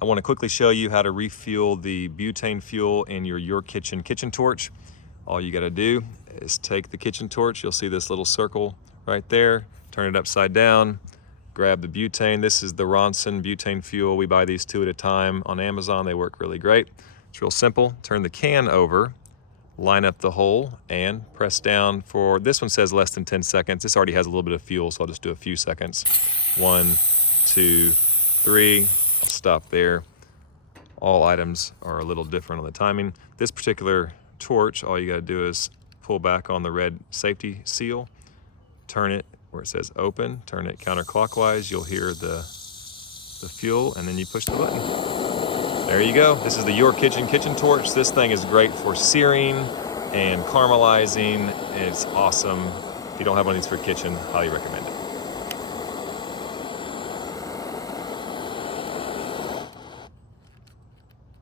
I want to quickly show you how to refuel the butane fuel in your EurKitchen kitchen torch. All you got to do is take the kitchen torch. You'll see this little circle right there. Turn it upside down. Grab the butane. This is the Ronson butane fuel. We buy these 2 at a time on Amazon. They work really great. It's real simple. Turn the can over, line up the hole, and press down for, this one says less than 10 seconds. This already has a little bit of fuel, so I'll just do a few seconds. 1, 2, 3. I'll stop there. All items are a little different on the timing. This particular torch, all you gotta do is pull back on the red safety seal, turn it where it says open, turn it counterclockwise. You'll hear the fuel, and then you push the button. There you go. This is the EurKitchen kitchen torch. This thing is great for searing and caramelizing. It's awesome. If you don't have one of these for kitchen, highly recommend it.